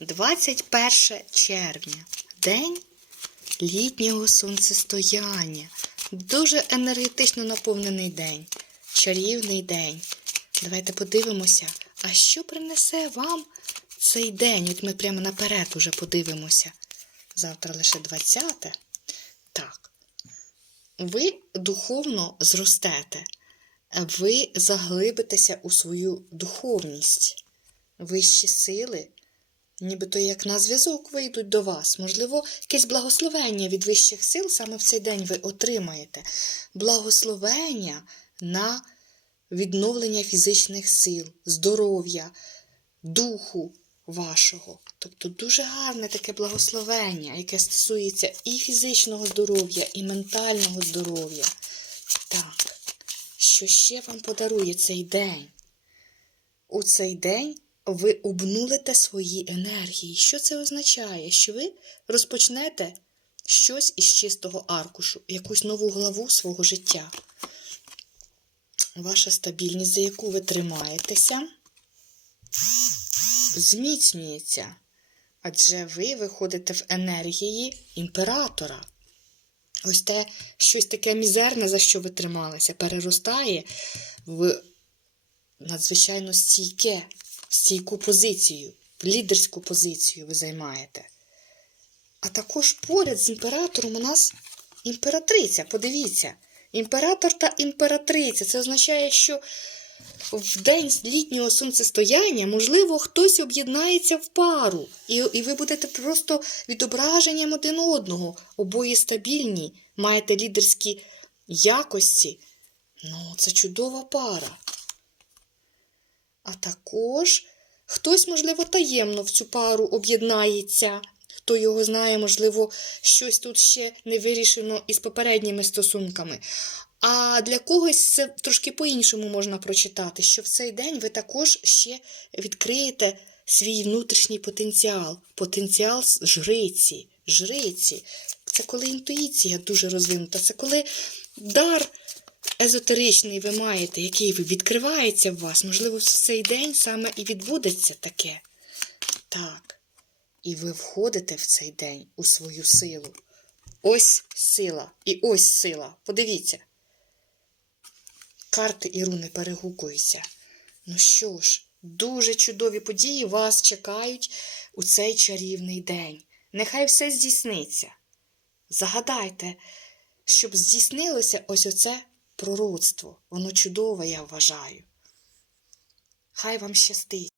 21 червня. День літнього сонцестояння. Дуже енергетично наповнений день. Чарівний день. Давайте подивимося, а що принесе вам цей день? От ми прямо наперед уже подивимося. Завтра лише 20. Так. Ви духовно зростете. Ви заглибитеся у свою духовність. Вищі сили, нібито як на зв'язок вийдуть до вас. Можливо, якесь благословення від вищих сил саме в цей день ви отримаєте. Благословення на відновлення фізичних сил, здоров'я, духу вашого. Тобто дуже гарне таке благословення, яке стосується і фізичного здоров'я, і ментального здоров'я. Так, що ще вам подарує цей день? У цей день ви обнулите свої енергії. Що це означає? Що ви розпочнете щось із чистого аркушу, якусь нову главу свого життя. Ваша стабільність, за яку ви тримаєтеся, зміцнюється. Адже ви виходите в енергії імператора. Ось те щось таке мізерне, за що ви трималися, переростає в надзвичайно стійке, стійку позицію, лідерську позицію ви займаєте. А також поряд з імператором у нас імператриця. Подивіться, імператор та імператриця. Це означає, що в день літнього сонцестояння, можливо, хтось об'єднається в пару, і, і ви будете просто відображенням один одного. Обоє стабільні, маєте лідерські якості. Ну, це чудова пара. А також хтось, можливо, таємно в цю пару об'єднається. Хто його знає, можливо, щось тут ще не вирішено із попередніми стосунками. А для когось це трошки по-іншому можна прочитати, що в цей день ви також ще відкриєте свій внутрішній потенціал, потенціал жриці. Жриці. Це коли інтуїція дуже розвинута, це коли дар езотеричний ви маєте, який ви відкривається в вас. Можливо, в цей день саме і відбудеться таке. Так. І ви входите в цей день у свою силу. Ось сила і ось сила. Подивіться. Карти і руни перегукуються. Ну що ж, дуже чудові події вас чекають у цей чарівний день. Нехай все здійсниться. Загадайте, щоб здійснилося ось оце пророцтво. Воно чудове, я вважаю. Хай вам щастить.